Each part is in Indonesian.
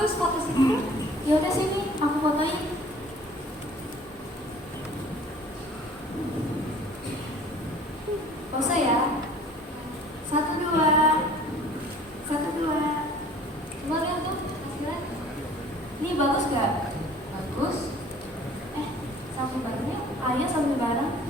bagus foto sini. Ya udah sini, aku fotoin. Pose ya. 1, 2. 1, 2. Coba lihat tuh hasilnya. Ini bagus gak? Bagus. Sambil bareng ya. Ayo sambil bareng.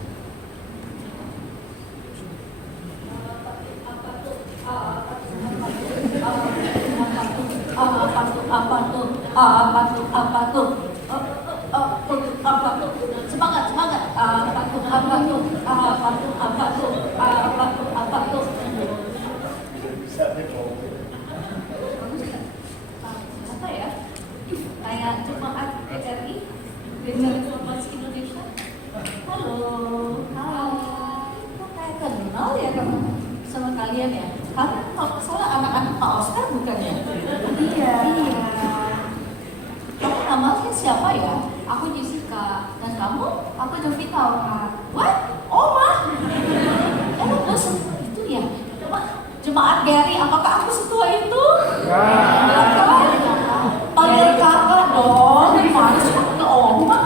Semangat. Apa ya? Kayak jemaat PRI, Gereja Reformasi Indonesia. Halo. Kok kayak kenal ya kamu sama kalian ya? Kalian kalau nggak salah anak-anak Pak Oscar bukan ya? Iya. Kamu namanya siapa ya? Aku Jessica. Dan kamu? Aku Jovita. What? Oma? Bos itu ya? Jemaat Gary, apakah aku setua itu? Panggil kakak dong. Gimana sih kamu ke Oma?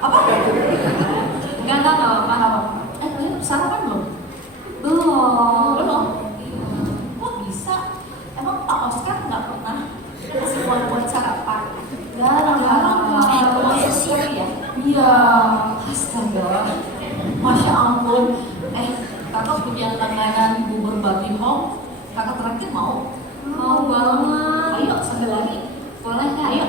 Apa? Enggak apa-apa. Kalian sarapan belum? Belum. Kok bisa? Emang Pak Oscar nggak pernah kasih buat sarapan? Jarang ya? Iya. Astaga. Masya ampun. Kakak punya langganan bubur babi hong. Kakak terakhir mau? Mau banget. Ayo sambil lagi. Boleh nggak? Ayo.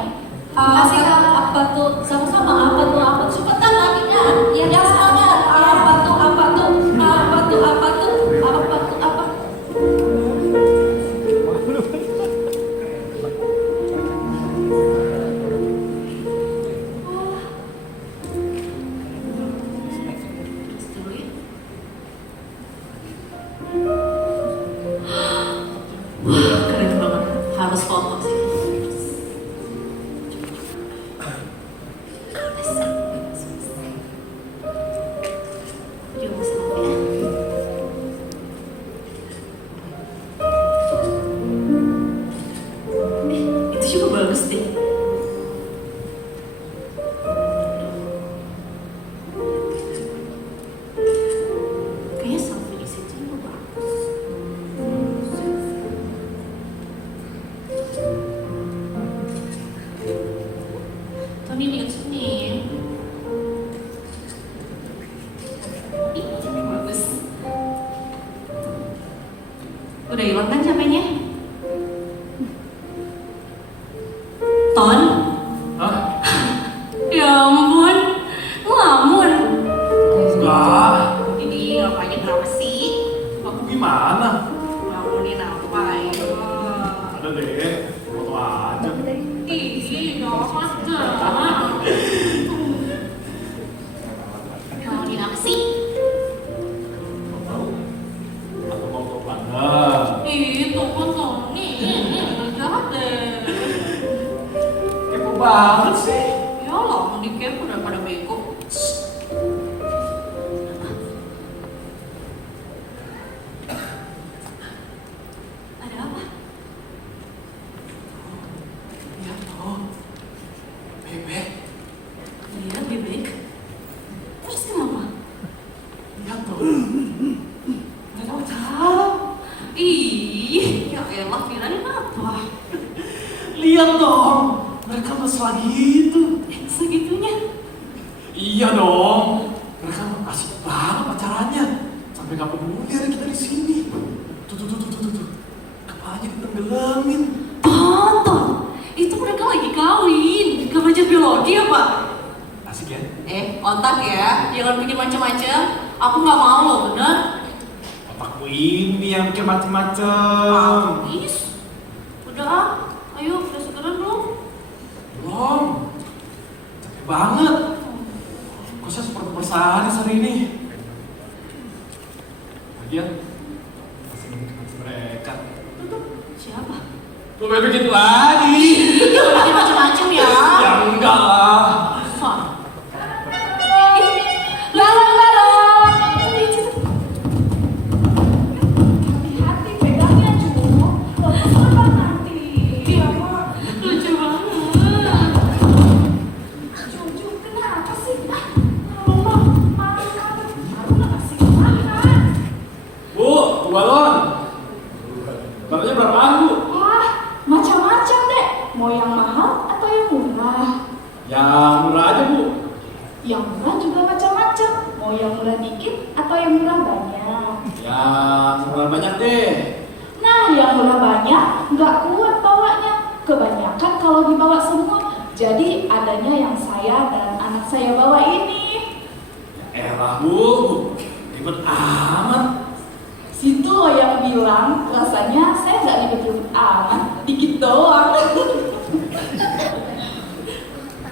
Kasih apa tuh? Sama-sama apa tuh? Cepetan laginya. Yang semangat. Apa tuh? Keren banget. Harus foto sih. Itu juga bagus deh. Kayaknya selfie di situ juga bagus. Tony lihat sini. Ih, bagus. Udah hilang kan capeknya? Ton? Hah? Ya ampun, ngelamun. Enggak. Ini ngapain kenapa sih? Aku gimana? Ngelamunin apa ya? Ada deh, foto aja. Ih, jahat dah. Ngelamunin apa sih? Tahu? Aku mau ke pelanggan. Ih, tuh kan Tony. Jahat deh. Kepo banget sih. Ya lah, mau dikepo daripada bego. Ada apa? Lihat dong. Bebek. Iya, bebek. Terus kenapa? Lihat dong. Nggak tahu. Ih, ya elah, kirain apa? Lihat dong. Mereka mesra gitu. Segitunya? Iya dong. Mereka asik banget pacarannya. Sampai nggak peduli ada kita di sini. Tuh. Kepalanya ditenggelamin. Tonton, itu mereka lagi kawin. Gak belajar biologi apa? Asik ya? Otak ya, jangan bikin macam-macam. Aku nggak mau loh, bener? Otakku ini yang bikin macem-macem. Is, udah, ayo, udah segeran belum? Belum. Capek banget. Kok saya seperti bersahanis hari ini? Lagian masih mereka. Siapa? Tuh bebek itu lagi. Jangan bikin macam-macam ya. Ya enggak lah. Balon. Hati-hati pegangnya juga. Lepas nanti. atau yang murah banyak? Yang murah banyak deh. Nah, yang murah banyak nggak kuat bawanya. Kebanyakan kalau dibawa semua, jadi adanya yang saya dan anak saya bawa ini. Ya elah bu, ribet amat. Situ loh yang bilang, rasanya saya nggak ribet-ribet amat, dikit doang.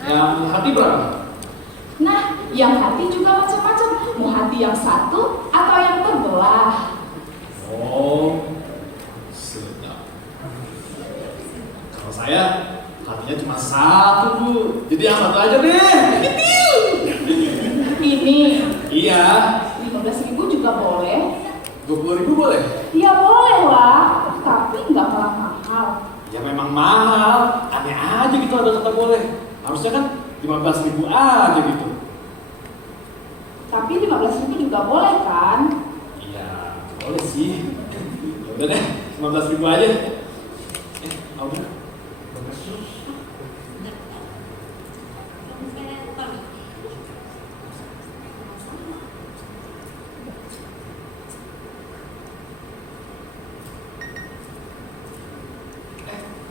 Yang hati berapa? Nah, yang hati juga macam-macam. Mau hati yang satu atau yang terbelah. Oh, sedap. Kalau saya hatinya cuma satu bu, jadi yang satu aja deh. Ini Iya, 15.000 juga boleh. 20.000 boleh? Ya boleh lah, tapi nggak kalah mahal. Ya memang mahal, aneh aja gitu ada kata boleh. Harusnya kan 15.000 aja gitu. Tapi 15.000 juga boleh kan? Iya, boleh sih. Ya udah deh, 15.000 aja. Udah.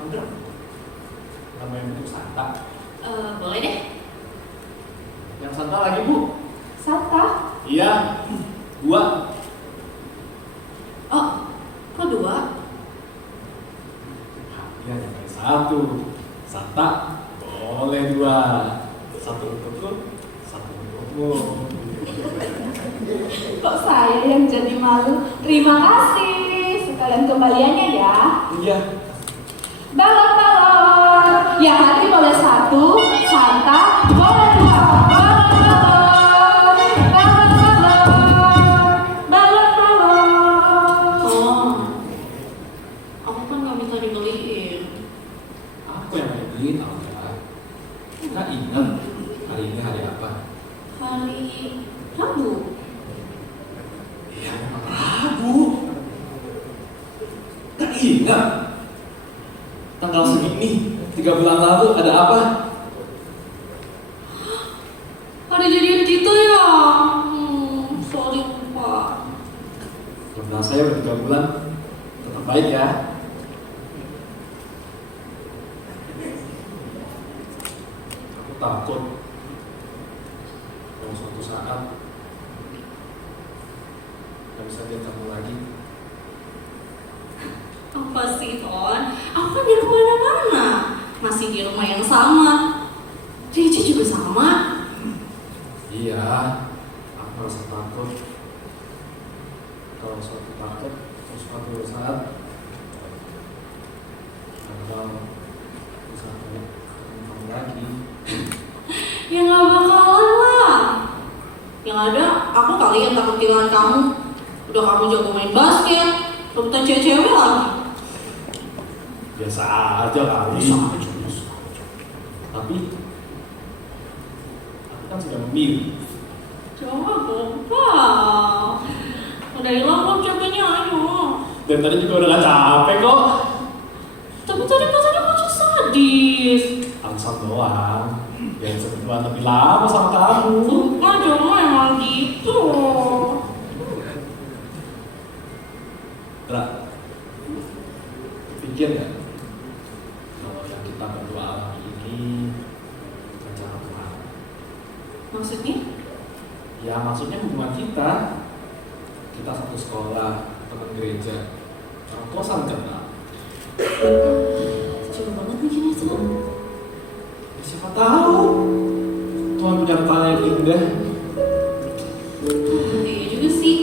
Udah. Namanya bentuk Santa. Boleh deh. Yang Santa lagi bu? Santa? Iya, 2. Oh, kok 2? Iya, jangan 1. Santa boleh 2. 1 untukku, 1 untukmu. Kok saya yang jadi malu? Terima kasih. Sekalian kembaliannya ya. Iya. Balon-balon. Yang hati boleh 1, Santa boleh 2. Balon-balon. Balon-balon. Balon-balon. Oh, aku kan nggak minta dibeliin. Aku yang mau beliin Alda. Nggak ingat hari ini hari apa? Hari Rabu. Iya, memang Rabu. Nggak ingat. Tanggal segini, 3 bulan lalu ada apa? Ada jadian kita ya? Sorry lupa. Jumlah saya udah 3 bulan. Tetap baik ya. Aku takut kalau suatu saat nggak bisa lihat kamu lagi. Apa sih, Ton? Aku kan di kemana-mana. Masih di rumah yang sama. Cici juga sama. Iya, aku merasa takut kalau suatu saat bakal bisa lihat kamu lagi. Ya nggak bakalan lah. Yang ada, aku kali yang takut kehilangan kamu. Udah kamu jago main basket, rebutan cewek-cewek lagi. Biasa aja kali. Tapi aku kan sudah memilih. Coba gombal. Udah hilang kok capeknya, ayo. Dan tadi juga udah gak capek kok. Tapi tadi katanya macam sadis. Alasan doang. Biar bisa berduaan lebih lama sama kamu. Suka cuma emang gitu. Ra, pikir gak kalau yang kita berdua alami ini rencana Tuhan? Maksudnya? Ya maksudnya hubungan kita. Kita satu sekolah, teman gereja, orang tua saling kenal. Coba banget mikirnya tuh. Ya, siapa tahu Tuhan punya rencana yang indah. Iya juga sih.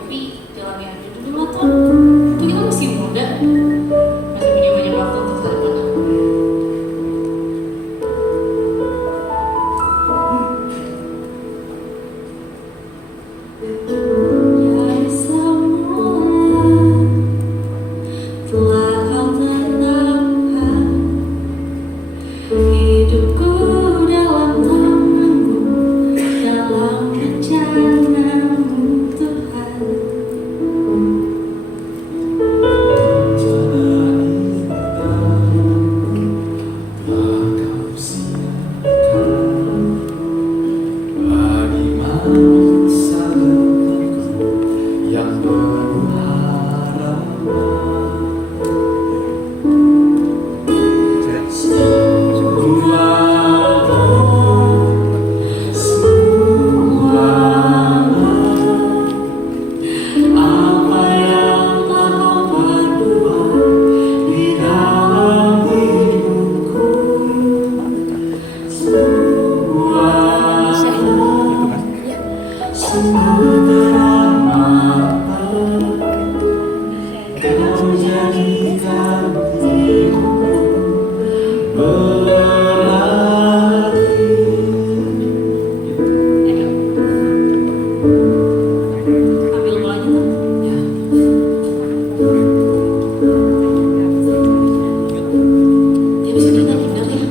Tapi jalannya aja dulu lah tuh. Tuh kita masih muda. Masih punya banyak waktu untuk ke depan. Ya semula telah kau tenangkan hidupku dalam tanganmu, dalam rencanamu Tuhan. Telah kau siapkan bagi manusia. Putaran mata kau jadikan hidupku berlari. Ambil bolanya tuh. Ya. Dia bisa kita tinggal ya.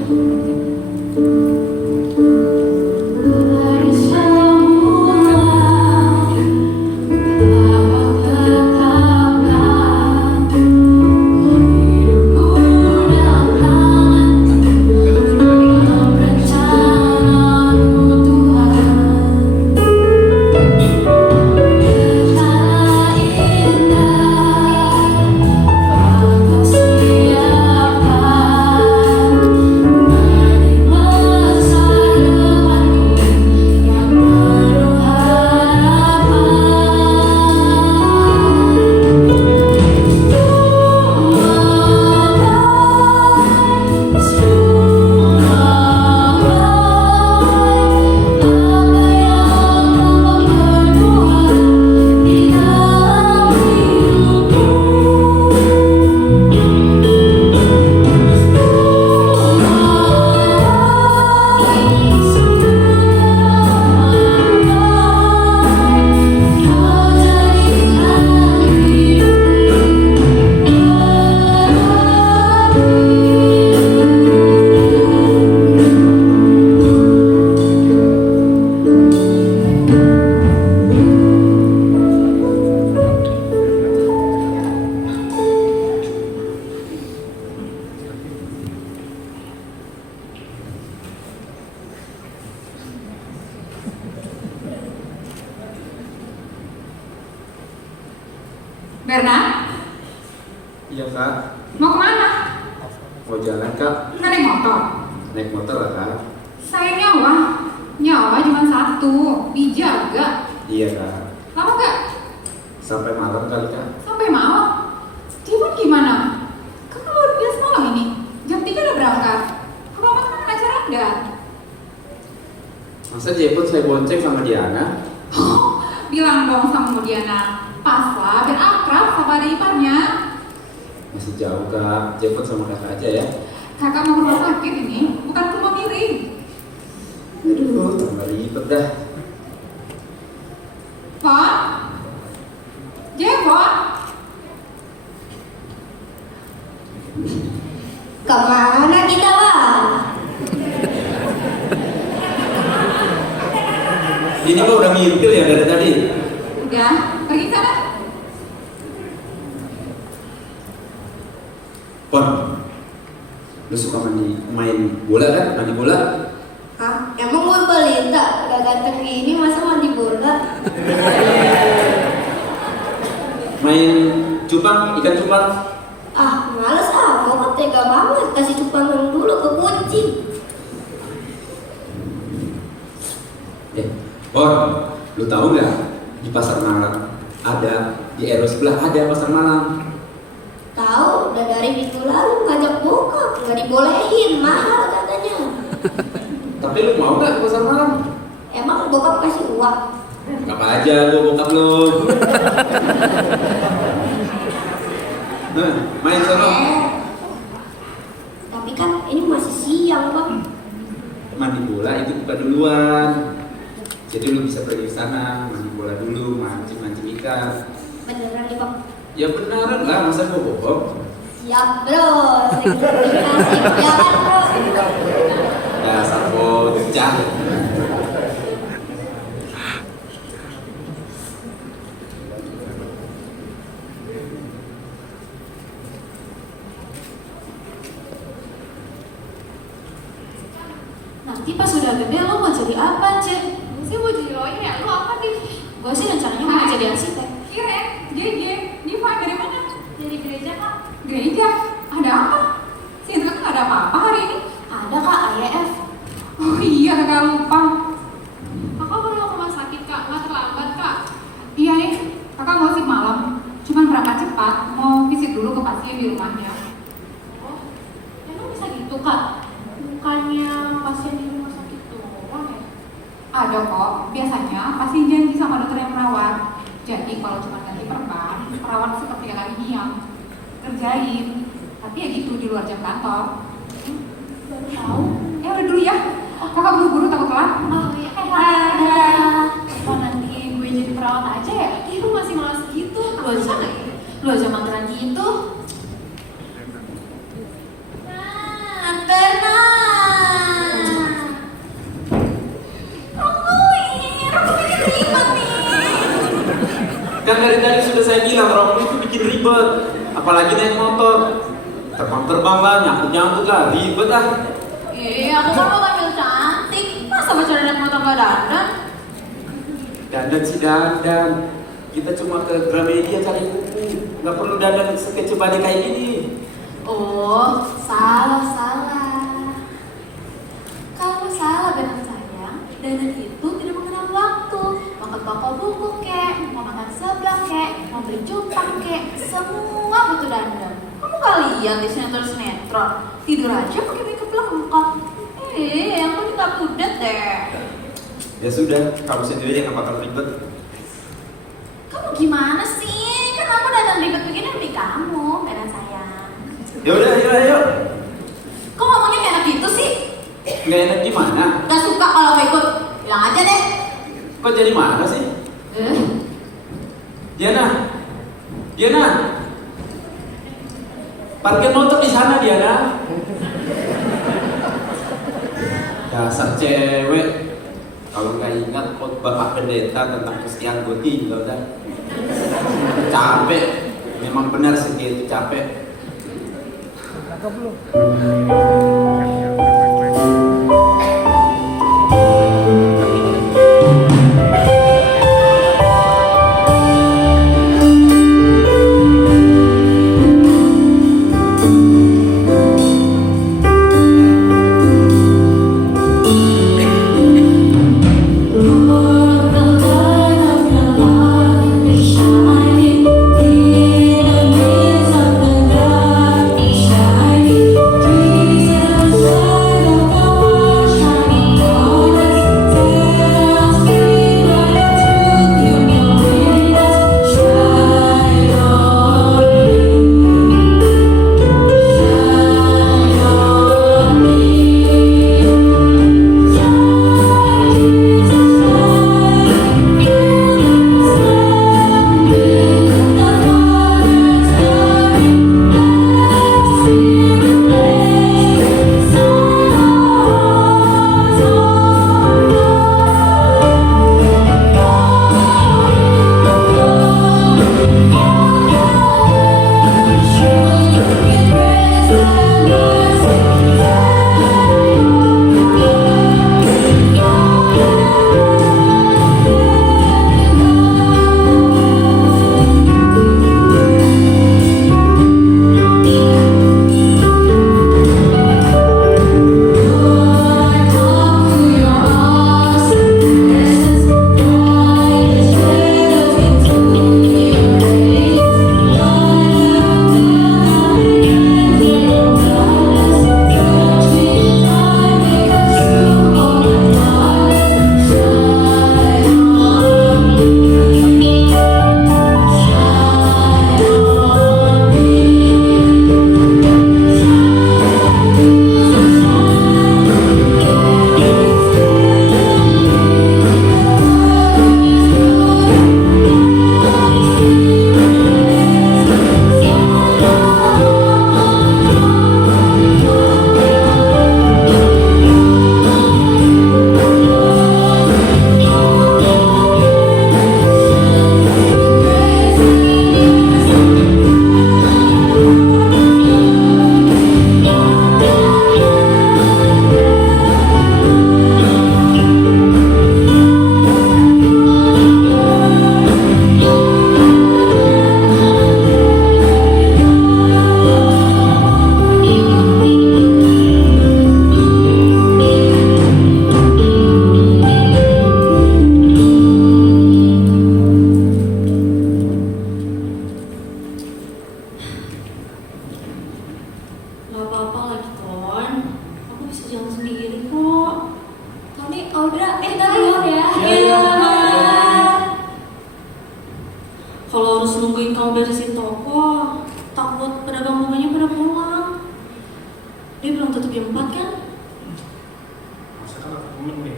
Berna, Iya kak, mau kemana? mau jalan kak, Nggak naik motor. naik motor lah kak. Saya nyawa. Nyawa cuma satu, dijaga. Iya kak, Lama nggak? sampai malam kali kak. Sampai malam. Jepun gimana? Kan kalau dia semalam ini, jam 3 udah berangkat. Kalau makan acara enggak? Masa Jepun saya bonceng sama Diana? Bilang dong sama Diana. Pas lah, biar akrab sama adik iparnya. Masih jauh kak, Jepun sama kakak aja ya. Kakak mau ke rumah sakit ini, bukan ke rumah miring. Aduh, tambah ribet dah. Pak? Jepon? Kemana kita, Bang? Ini mah udah ngintil ya dari tadi. Udah, pergi sana. Pon, lu suka main bola kan? Mandi bola? Hah? Emang gue balita? Udah ganteng gini masa mandi bola? Main cupang, ikan cupang? Ah, males ah. Kau kan tega banget. Kasih cupangan dulu ke kucing. Pon, lu tahu nggak di pasar malam ada di RW sebelah ada pasar malam? Tahu, udah dari minggu lalu ngajak bokap. Nggak dibolehin, mahal katanya. Tapi lu mau nggak ke pasar malam? Emang bokap kasih uang? Apa aja gua bokap lu. Nah, main sono. Tapi kan ini masih siang, Bang. Mandi bola itu buka duluan. Jadi lu bisa pergi ke sana, mandi bola dulu, mancing ikan. Beneran nih, Bang. Ya beneran lah, masa gua bohong? Siap, bro. Dikasih ya kan, bro? Dasar bocah. Nanti pas udah gede lo mau jadi apa, Cek? Saya mau jadi lawyer ya, lo apa nih? Gue sih rencananya mau jadi arsitek. Kira, JJ, Diva dari mana? Dari gereja, Kak. Gereja? Ada apa? Sinta nggak ada apa-apa hari ini? Ada, Kak, IEF. Oh iya, Kakak lupa. Kakak baru mau ke rumah sakit, Kak. Nggak terlambat, Kak. Iya nih, Kakak nggak sih malam. Cuman berangkat cepat, mau visit dulu ke pasien di rumahnya. Oh, emang bisa gitu, Kak? Bukannya pasien di rumah sakit doang ya? Ada kok, biasanya pasien janji sama dokter kalau cuma ganti perban, perawat seperti kalian ini yang kerjain. Tapi ya gitu di luar jam kantor. Baru tahu. Udah dulu ya. Kakak buru-buru takut telat. Oh iya. Ada. Apa nanti gue jadi perawat aja ya? Lu masih malas gitu. Lu aja manteran gitu. Kan dari tadi sudah saya bilang rokok itu bikin ribet, apalagi naik motor. Terbang-terbang lah, nyangkut-nyangkut lah, ribet ah. Aku kan mau tampil cantik. Masa pacaran naik motor gak dandan? Dandan sih dandan. Kita cuma ke Gramedia cari buku, nggak perlu dandan sekecebani kayak gini. Oh, salah. Kamu salah benar sayang. Dandan itu tidak mengenal waktu. Mau ke toko buku kek, mau makan seblak kek, mau beli cupang kek, semua butuh dandan. Kamu gak lihat di sinetron? Tidur aja pakai makeup lengkap. Aku ini gak kudet deh. Ya sudah, kamu sendiri yang bakal ribet. Kamu gimana sih? Kan aku dandan ribet begini demi kamu, benar sayang. Ya udah, ayo. Kok ngomongnya gak enak gitu sih? Nggak enak gimana? Gak suka kalau mau ikut, bilang aja deh. Kok jadi marah sih? Diana. Parkir motor di sana, Diana. Dasar cewek. Kalau nggak ingat khotbah Pak Pendeta tentang kesetiaan gue tinggal dah. Capek. Memang benar segitu capek. Shining, Jesus. Kalau harus nungguin kamu beresin toko, takut pedagang bunganya pada pulang. Dia belum tutup jam 4 kan? Masa kan aku temen nih.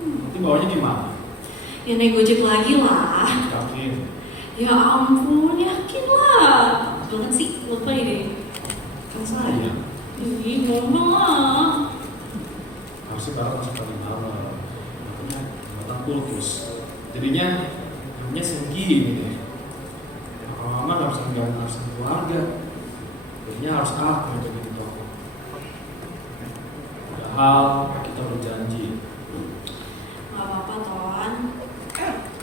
Nanti bawanya gimana? Ya naik gojek lagi lah. Yakin? Ya ampun, yakin lah. Jangan sih, lupa deh. Kan saya. Ih, ngomong lah. Harusnya barang masuk paling malam. Makanya batang kultus. Jadinya namanya segini deh. Lama-lama harus tinggalin urusan keluarga. Jadinya harus aku yang jadi toko. Padahal kita berjanji. Gak apa-apa, Ton.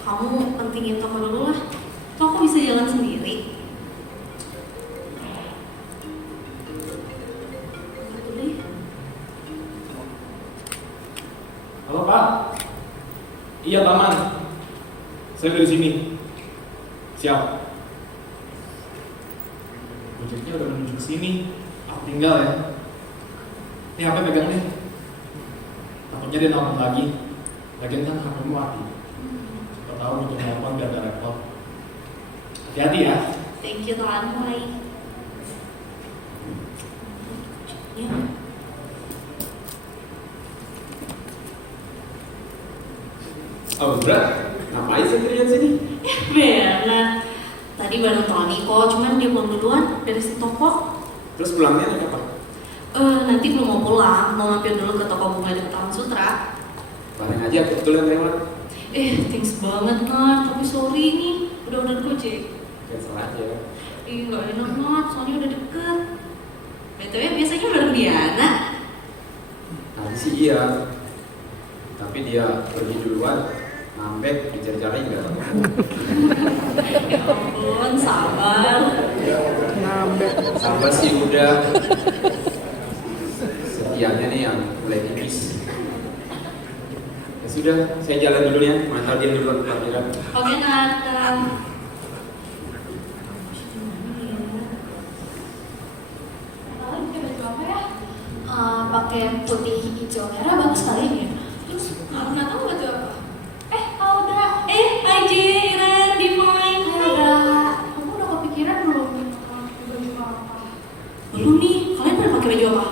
Kamu pentingin toko dulu lah. Toko bisa jalan sendiri. Gitu deh. Halo Pak. Iya Taman. Saya dari sini. Siap. Gojeknya udah menuju ke sini. Aku tinggal ya. Ini HP pegang nih. Takutnya dia nelfon lagi. Lagian kan HP-mu mati. Siapa tahu butuh nelfon biar gak repot. Hati-hati ya. Thank you, Ton. Bye. Ya. Oh, Bra, ngapain sendirian sini? Bernard. Tadi baru Tony kok, cuman dia belum duluan dari si toko. Terus pulangnya naik apa? Nanti belum mau pulang, mau mampir dulu ke toko bunga dekat Taman Sutra. Bareng aja kebetulan lewat. Thanks banget, Nat. Tapi sorry nih, udah gojek. Cancel aja. Nggak enak, Nat. Soalnya udah deket. BTW biasanya udah Diana. Tadi sih iya. Tapi dia pergi duluan, ngambek, dicari-cari enggak. Ya ampun, sabar. Sabar sih udah. Setianya nih yang mulai tipis. Ya sudah, saya jalan dulu ya. Mantap dia duluan ke parkiran. Oke, Nat. Kalian pakai baju apa ya? Pakai putih, hijau, merah bagus sekali ya. Terus karena kamu baju apa? Audra. Hai J, Iren, Divine. Hai Audra. Kamu udah kepikiran belum pakai baju apa? Belum nih, kalian pada pakai baju apa?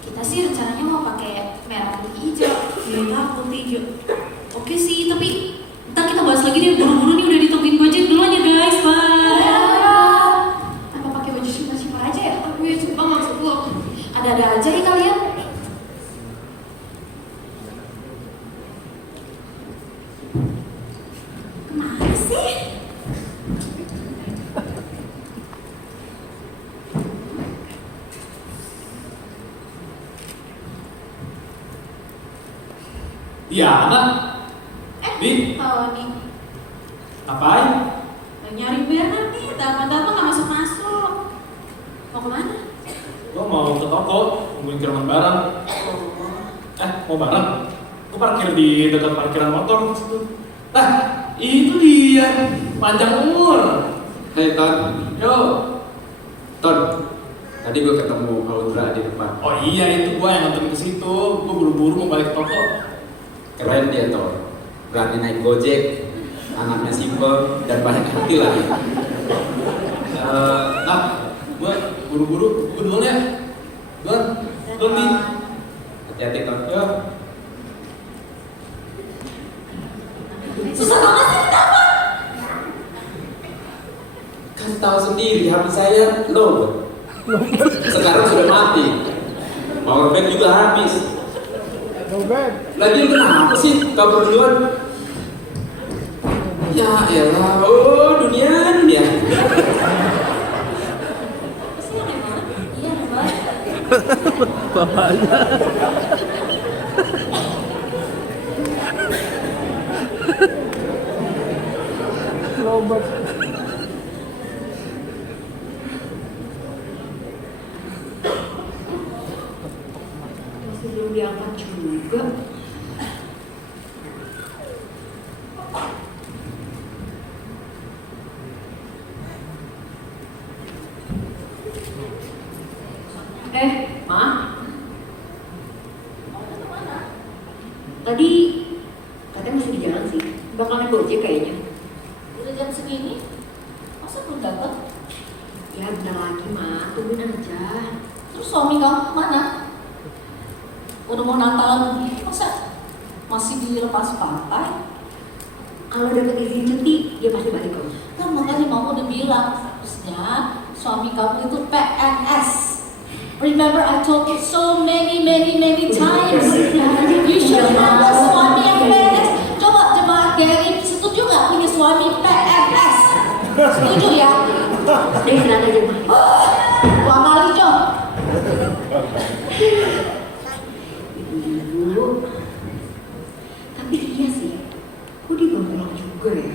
Kita sih rencananya mau pakai merah putih hijau. Merah, putih, hijau. Oke sih, tapi ntar kita bahas lagi deh. Buru-buru nih udah ditungguin Gojek duluan ya guys. Bye. Apa pakai baju simpel-simpel aja ya? Aku ya coba maksud lo. Ada-ada aja ya kalian. Kemana sih? Diana. Di. Tony. Ngapain? Nyari Bernard nih, telepon-telepon gak masuk-masuk. Mau kemana? Lo mau ke toko, nungguin kiriman barang. Mau barang? Gue parkir di dekat parkiran motor. Nah, itu dia. Panjang umur. Hei Ton, Yo. Ton. Tadi gue ketemu Audra di depan. Oh iya, itu gue yang nonton ke situ. Gue buru-buru mau balik ke toko. Keren dia Ton. Berani naik Gojek, anaknya simpel dan banyak hati lagi. Nah, gue buru-buru. Gue duluan ya. Gue nih. Hati-hati Ton. Yo. Susah banget sih kenapa? Kan tahu sendiri HP saya low. Sekarang sudah mati. Powerbank juga habis. Lagi kenapa sih kau berdua? Ya elah, oh dunia. Iya, Bang. Masih belum diangkat juga. Ma? Tadi katanya masih di jalan sih. Bakal naik Gojek kayaknya. Udah jam segini, kamu mana? Udah mau Natalan begini, masa masih dilepas pantai? Kalau dapat izin cuti, dia pasti balik kok. Kan makanya mama udah bilang, harusnya suami kamu itu PNS. Remember I told you so many times. You should have a suami yang PNS. Coba jemaat Gary, setuju nggak punya suami PNS? Setuju ya? Dia istirahat aja, Ma. Dua kali, Jo. Ibu. Tapi iya sih, kok dia belum pulang juga ya?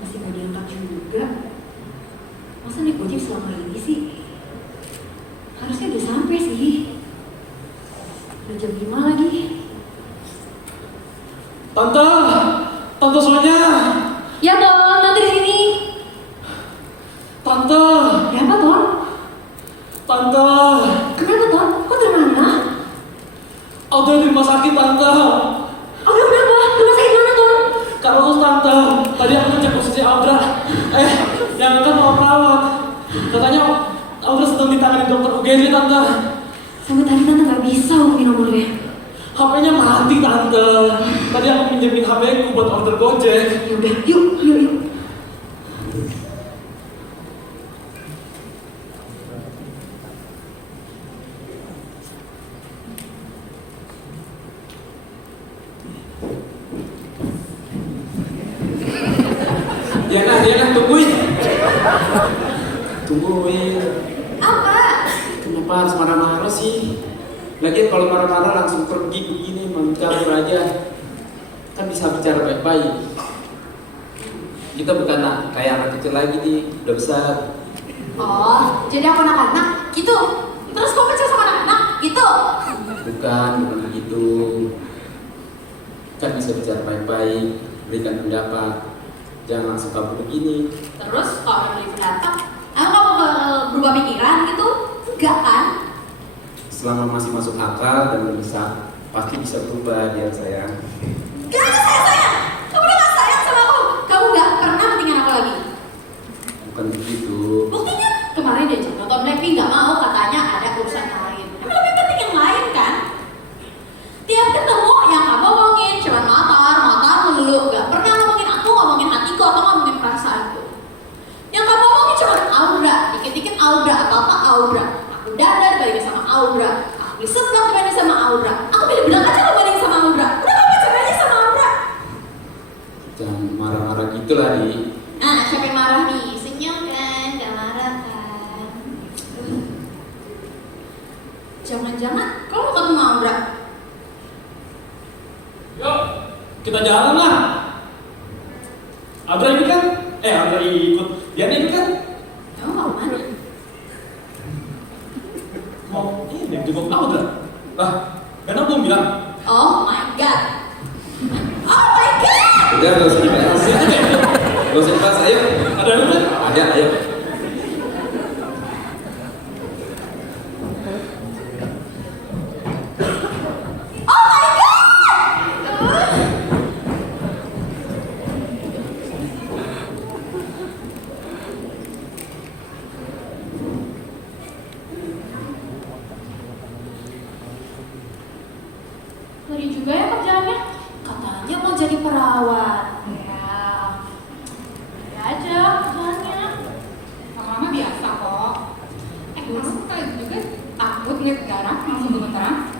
Masih gak diangkat juga. Masa naik Gojek selama ini sih? Harusnya udah sampai sih. Udah jam 5 lagi. Tante Sonya, Ya Ton, nanti di sini. Tante, Ya apa Ton? Tante, Kenapa Ton? Kok dari mana? Audra di rumah sakit Tante. Aduh kenapa? Rumah sakit mana Ton? Kalau Tante, tadi aku ngecek posisi Audra. Yang kan mau perawat. Katanya Audra sedang ditangani dokter UGD Tante. Sampai tadi Tante gak bisa hubungi nomornya. HP-nya mati Tante. Tadi aku pinjemin HP-ku buat order Gojek. Ya udah, yuk. Diana, tungguin. Tungguin. Apa? Kenapa harus marah-marah sih? Lagian kalau marah-marah langsung pergi begini, kabur aja. Kan bisa bicara baik-baik. Kita bukan kayak anak kecil lagi nih, udah besar. Oh, jadi aku anak-anak gitu. Terus kau kecil sama anak-anak gitu. Bukan begitu. Kan bisa bicara baik-baik, berikan pendapat. Jangan langsung kabur begini. Terus kalau ada pendatang, emang kamu berubah pikiran gitu? Enggak kan? Selama masih masuk akal dan bisa, pasti bisa berubah dia sayang. Kenapa sayang? Kamu udah gak sayang sama aku. Kamu gak pernah pentingin aku lagi. Bukan begitu. Buktinya kemarin dia nonton Blackpink gak mau, katanya ada urusan lain. Emang lebih penting yang lain kan? Tiap ketemu yang kamu ngomongin cuma matar melulu. Gak pernah ngomongin aku, ngomongin hatiku atau ngomongin perasaanku. Yang kamu ngomongin cuma Audra, dikit-dikit Audra, apa-apa Audra. Aku dandan dibandingin sama Audra. Aku beli seblak dibandingin sama Audra. Aku pilih belang aja dibandingin sama Audra. Udah kamu pacaran aja sama Audra. Jangan marah-marah gitu lah, Di. Nah, siapa yang marah nih? Senyum kan, gak marah kan? Jangan-jangan kamu mau ketemu Audra? Yuk, kita jalan lah. Audra ikut kan? Audra ikut. Diana ikut kan? Kamu mau mana? Mau ini jenguk Audra. Lah, kan aku belum bilang. Oh my god. Oh my god. Udah, gak usah dibahas. Gak usah dibahas, ayo. Ada yang udah? Ada, ayo. Ngeri juga ya kerjaannya. Katanya mau jadi perawat. Ya aja kerjaannya. Lama-lama biasa kok. Kamu kayak juga takut lihat darah langsung gemeteran.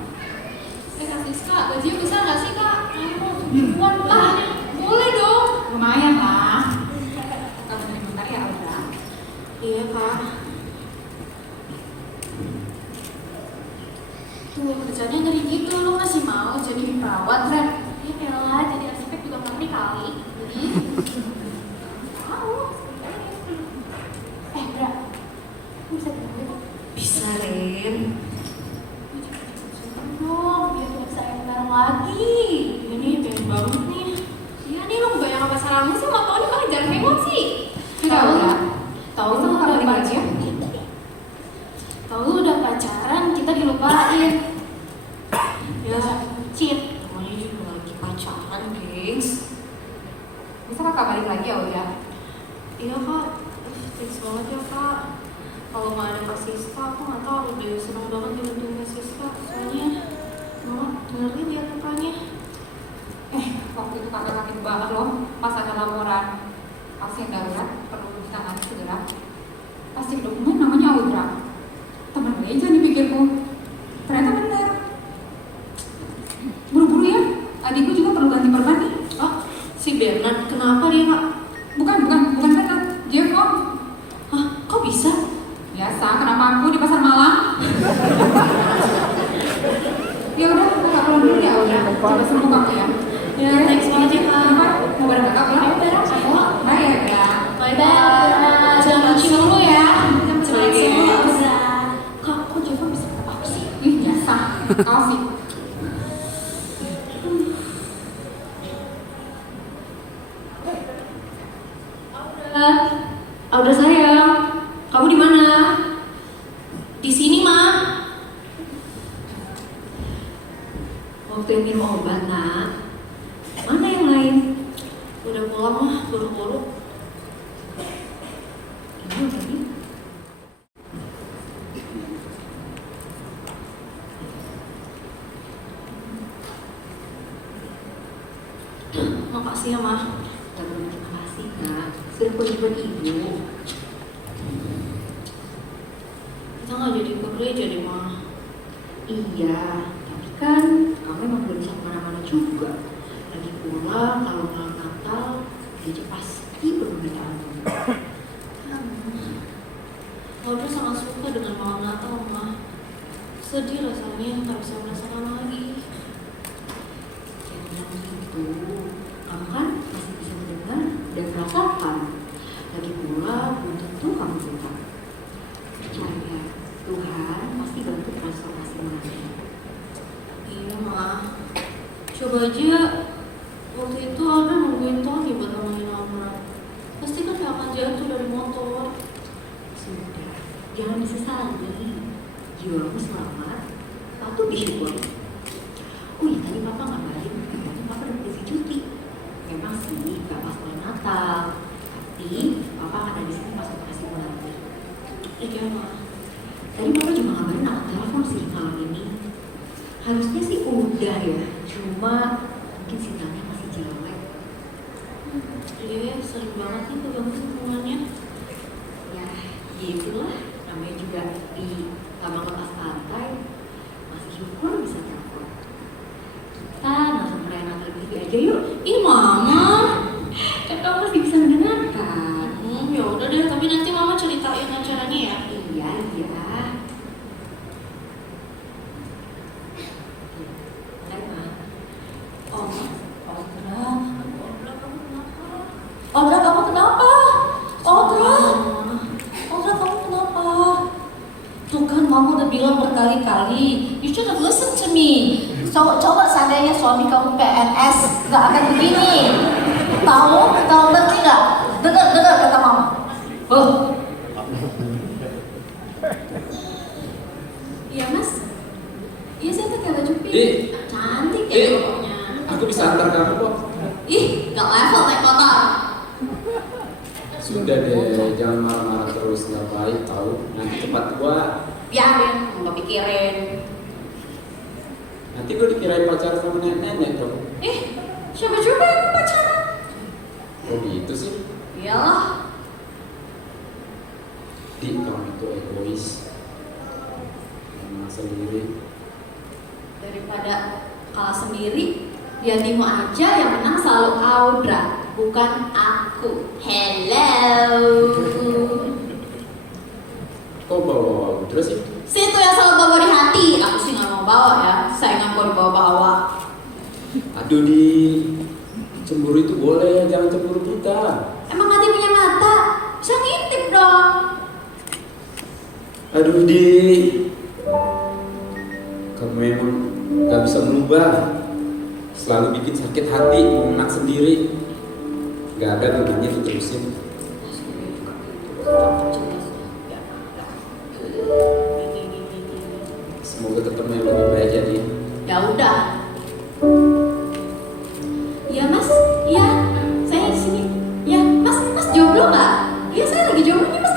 Kak Siska, gaji besar nggak sih kak? Ayo, ribuan lah. Boleh dong. Lumayan lah. Kalau bentar ya udah. Iya kak. Tuh kerjanya ngeri gitu. Lo masih mau jadi perawat Ren? Ya lah, jadi arsitek juga ngeri kali. Tahu. Bra, lu bisa dengerin kok. Bisa Ren. Dong, biar gak bisa bareng lagi. Ini pengen banget nih. Iya nih, lo bayang apa salahmu sih? Mau tau nih pakai jalan hemat sih. Tahu Udah. tahu Itu lu kapan udah balik lagi ya? pacaran. Tahu lu udah pacaran, kita dilupain. Ya, cheat. Namanya juga lagi pacaran, gengs. Bisa kakak balik lagi ya udah. Iya kak, Thanks banget ya kak. Kalau nggak ada Kak Siska, aku nggak tahu deh. Senang banget dibantuin Kak Siska. Soalnya mama dengerin dia katanya. Waktu itu kakak kaget banget loh pas ada laporan pasien darurat perlu ditangani segera. Pas cek dokumen namanya Audra. Teman aja nih pikirku. Ternyata benar. Buru-buru ya, adikku juga perlu ganti perban nih. Oh, si Bernard, kenapa dia kak? Bukan Bernard, Jeff om. Hah, kok bisa? Biasa, kenapa aku di pasar malam? Ya udah, kakak pulang dulu ya Audra. Coba sembuh kamu ya. Ya, thanks banget ya kak. Kenapa? Mau bareng kakak pulang? Ayo bareng, ayo. Bye ya Audra. Bye-bye. Jangan cuci dulu ya. Jangan Yes. semua Audra. Kak, kok Jeva bisa kata apa sih? Biasa, kau sih. Audra sayang, kamu di mana? Di sini mah. Waktu yang minum obat, nak. Mana yang lain? Udah pulang mah, buru-buru. Ini tadi. Makasih ya mah. Tak perlu terima kasih, nak. Sudah kewajiban ibu. Kita nggak jadi ke gereja deh mah. Iya, tapi kan kamu emang belum bisa kemana-mana juga. Lagi pula kalau malam Natal, gereja pasti berbeda. Audra sangat suka dengan malam Natal mah. Sedih rasanya nggak bisa merasakan lagi. Jangan gitu. Kamu kan masih bisa mendengar dan merasakan. Lagi pula belum tentu kamu buta. Percaya, Tuhan pasti bantu transformasi nanti. Iya mah. Coba aja waktu itu Audra nungguin Tony buat nemenin Audra. Pasti kan gak akan jatuh dari motor. Sudah, jangan disesali. Jiwamu selamat, patut disyukuri. Oh iya, tadi Papa ngabarin, katanya Papa udah bisa cuti. Memang sih, gak pas bulan Natal. Tapi, Papa akan ada di sini pas operasi nanti. Iya mah. Tadi Papa juga ngabarin aku telepon sih malam ini. Harusnya sih udah ya, cuma mungkin sinyalnya masih jelek. Iya, sering banget nih keganggu hubungannya. Ya, itulah namanya juga di taman lepas pantai. Masih syukur bisa telepon. Kita langsung perayaan Natal begini aja yuk. Ih mama. Kan kamu masih bisa mendengarkan. Ya udah deh, tapi nanti mama ceritain acaranya ya. Iya, iya. Hai, Ma. Audra kamu kenapa? Audra kamu kenapa? Tuh kan mama udah bilang berkali-kali, you should have listened to me. Coba seandainya suami kamu PNS, gak akan begini. Tahu ngerti nggak? Dengar kata mama. Iya mas. Iya saya pakai baju pink. Cantik ya pokoknya. Aku bisa antar kamu kok. Ih, gak level naik motor. Sudah deh, jangan marah-marah terus, nggak baik tahu. Nanti cepat tua, Biarin, nggak pikirin. nanti gue dikirain pacaran sama nenek dong. Siapa juga yang mau pacaran? Oh gitu sih. Iyalah. Di kamu itu egois. Menang sendiri. Daripada kalah sendiri, biar Timo aja yang menang selalu Audra, bukan aku. Hello. Kok bawa Audra sih? Situ yang selalu bawa di hati. Aku sih nggak mau bawa ya. Saingan kau dibawa-bawa. Aduh di cemburu itu boleh, jangan cemburu kita. Emang hati punya mata? Bisa ngintip dong. Aduh di kamu memang gak bisa berubah. Selalu bikin sakit hati, menak sendiri. Gak ada dunia diterusin. Semoga ketemu yang lebih baik jadi. Ya udah. Iya mas, iya, saya di sini. Ya mas jomblo nggak? Iya saya lagi jomblo nih mas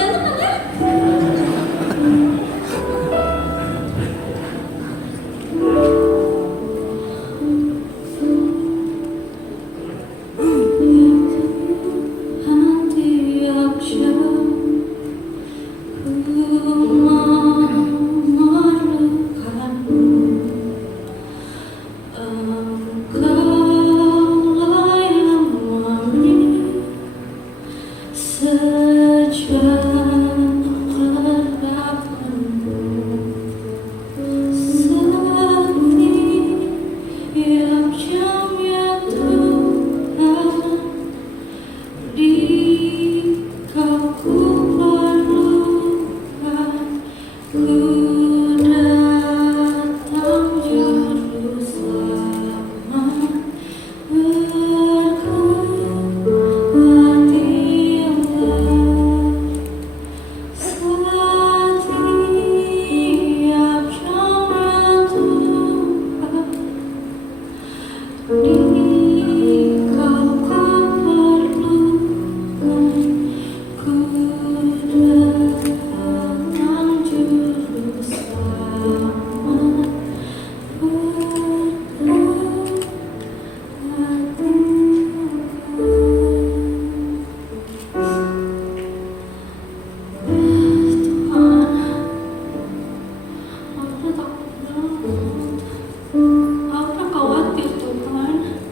Audra takut banget. Audra khawatir Tuhan.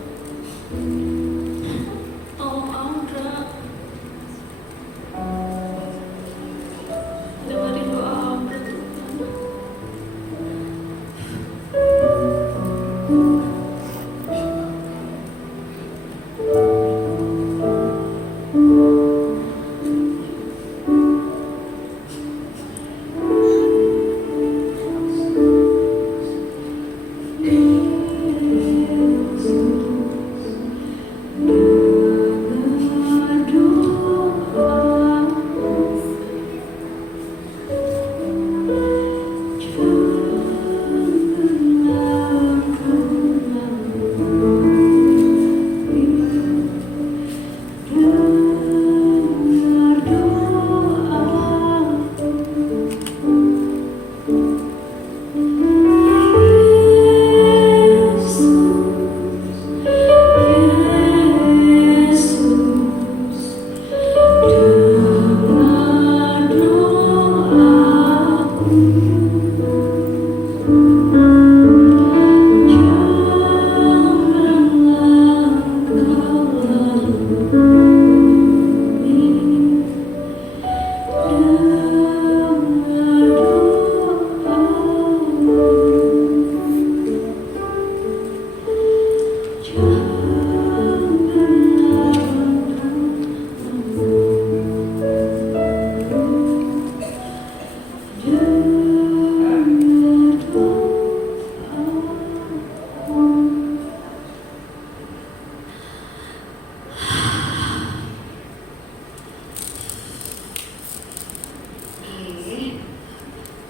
Tolong Audra. Dengerin doa Audra Tuhan.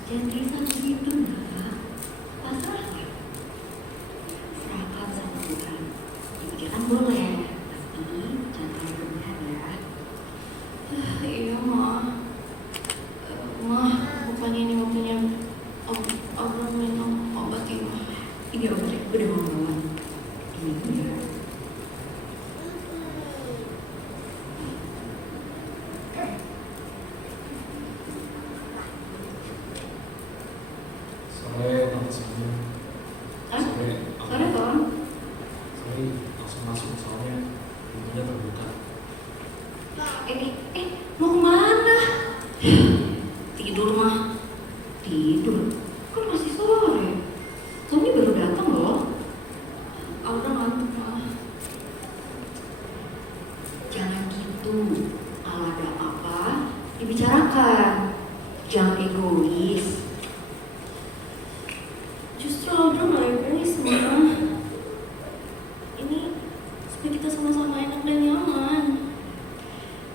Jangan risau begitu, nak. Pasrahlah. Serahkan sama Tuhan. Dipikirkan boleh, tapi jangan terlalu berlebihan ya. Iya, Ma. Ma, bukan ini waktunya Audra minum obat ya, Ma. Ini obat udah mau ngelawan. Ini ya. Sore langsung Hah? Sore Sore, Tom. Sore langsung masuk soalnya pintunya terbuka. Mau kemana? Tidur, mah. Tidur? Kan masih sore. Tommy baru datang loh. Audra ngantuk, Ma. Jangan gitu. Kalau ada apa, dibicarakan. Jangan egois. Justru Audra nggak egois, Ma. Ini supaya kita sama-sama enak dan nyaman.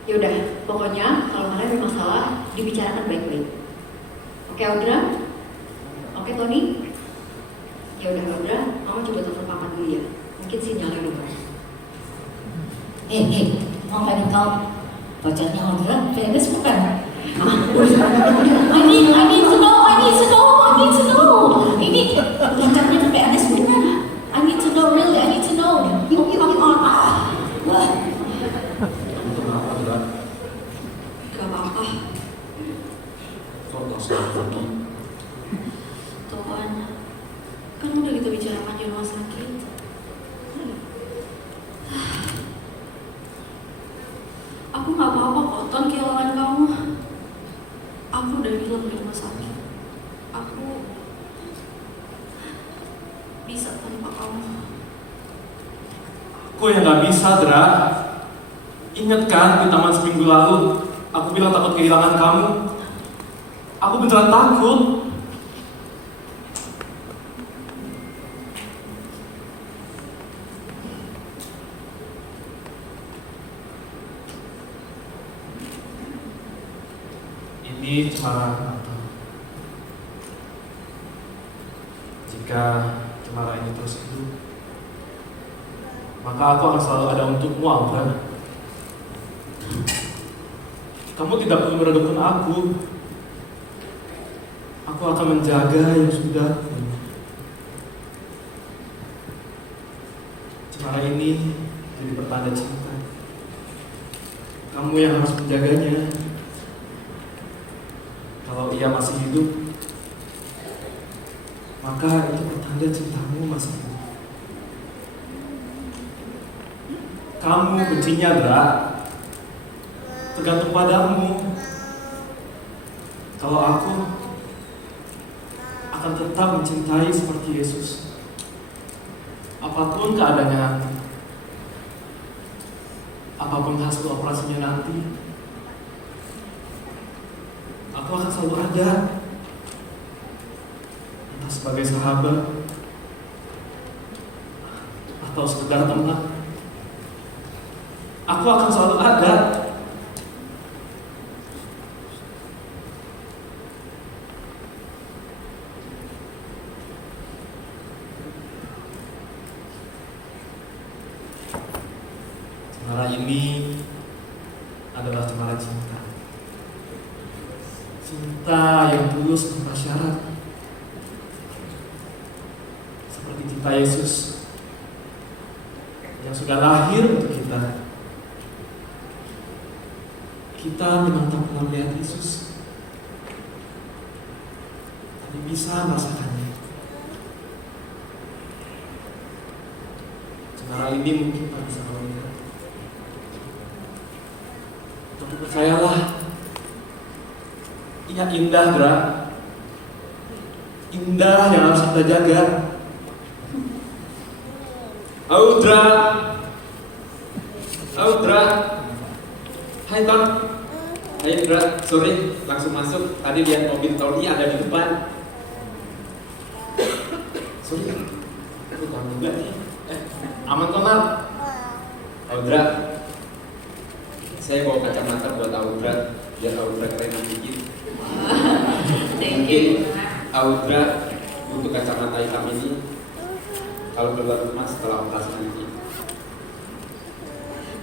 Yaudah, pokoknya kalau kalian ada masalah, dibicarakan baik-baik. Oke, Audra? Oke, Tony? Ya udah, Audra, kamu coba telepon papa dulu ya. Mungkin sinyalnya udah bagus. Mau pengen kau pacarnya Audra, PNS bukan? I need to know. Ini pacarnya PNS bukan? I need to know, really, I need to know. Come on. Wah. Itu kenapa Dra? Gak apa-apa. Kok langsung pergi? Tuhan, kan udah kita bicarakan di rumah sakit. Aku nggak apa-apa kok, Ton, kehilangan kamu. Aku udah bilang di rumah sakit. Aku bisa tanpa kamu. Kok yang nggak bisa, Dra? Ingat kan di taman seminggu lalu, aku bilang takut kehilangan kamu. Aku beneran takut. Ini cemara Natal. Jika cemara ini terus hidup, maka aku akan selalu ada untukmu, Audra. Kamu tidak perlu meragukan aku. Aku akan menjaga yang sudah. Cemara tersangka ini jadi pertanda cinta. Kamu yang harus menjaganya. Kalau ia masih hidup, maka itu pertanda cintamu masih hidup. Kamu bencinya, Dra, tergantung padamu. Kalau aku akan tetap mencintai seperti Yesus. Apapun keadaannya, apapun hasil operasinya nanti, aku akan selalu ada. Entah sebagai sahabat atau sekedar teman, aku akan selalu ada. Cemara ini adalah cemara cinta. Cinta yang tulus tanpa syarat. Seperti cinta Yesus yang sudah lahir untuk kita. Kita memang tak pernah melihat Yesus, tapi bisa merasakannya. Cemara ini mungkin tak bisa kau lihat. Tapi percayalah, ingat indah, Dra. Indah yang harus kita jaga. Audra. Audra. Hai Ton. Hai Dra, sorry langsung masuk. Tadi lihat mobil Tony ada di depan. Sorry, aku tahu juga nih. Aman Tonar. Audra, saya bawa kacamata buat Audra biar Audra keren dikit. Thank Mungkin you. Audra butuh kacamata hitam ini kalau keluar rumah setelah operasi nanti.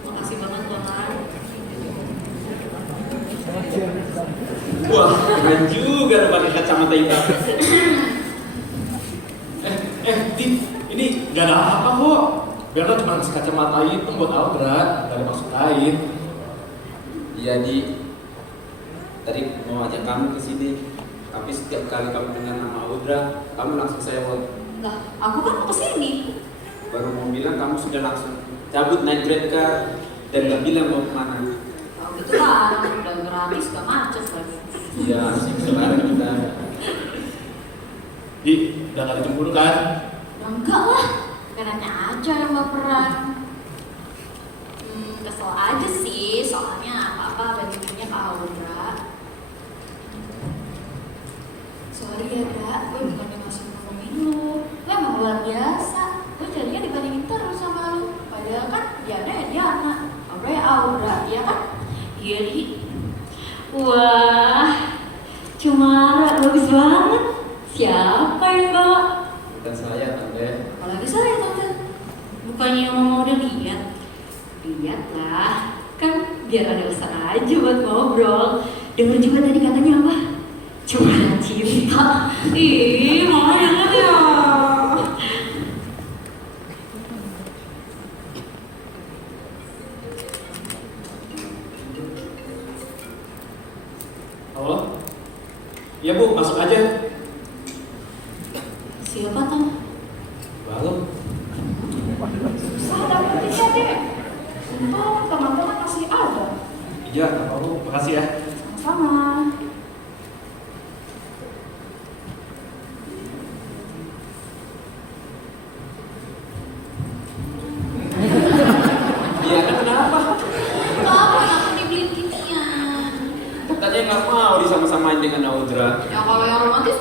Makasih banget Tonar. Wah, keren juga lu pakai kacamata hitam. Tim, ini gak ada apa-apa kok. Biar kan cuma kasih kacamata hitam buat Audra, gak ada maksud lain. Iya Di, tadi mau ajak kamu ke sini, tapi setiap kali kamu dengar nama Audra, kamu langsung sewot. Lah, aku kan mau kesini. Baru mau bilang kamu sudah langsung cabut naik Grab car dan gak bilang mau kemana. Oh gitu kan, udah gratis, gak macet lagi. Iya, asik sekarang kita. Di, udah gak dicemburu kan? Ya enggak lah, karena aja yang baperan. Kesel aja sih, soalnya apa-apa gantinya ke Audra. Sorry ya, Dra, gue bukannya masih ngomongin lu. Gue emang luar biasa. Gue jadinya dibandingin terus sama lu. Padahal kan Diana ya Diana, Audra ya Audra, iya kan? Iya, Di. Wah, Cemara bagus banget. Siapa yang bawa? Bukan saya, Tante. Apalagi saya, Tante. Bukannya mama udah lihat? Lihatlah, kan biar ada alasan aja buat ngobrol. Dengar juga tadi katanya apa? Cemara cinta. Ih, mama denger ya. Halo? Iya Bu, masuk aja. Siapa, Tom? Belum. Susah dapet tiketnya. Untung teman-teman masih ada. Iya, gak apa-apa. Makasih ya. Sama. Iya, kenapa? Kenapa aku dibeliin ginian? Katanya nggak mau disama-samain dengan Audra. Ya kalau yang romantis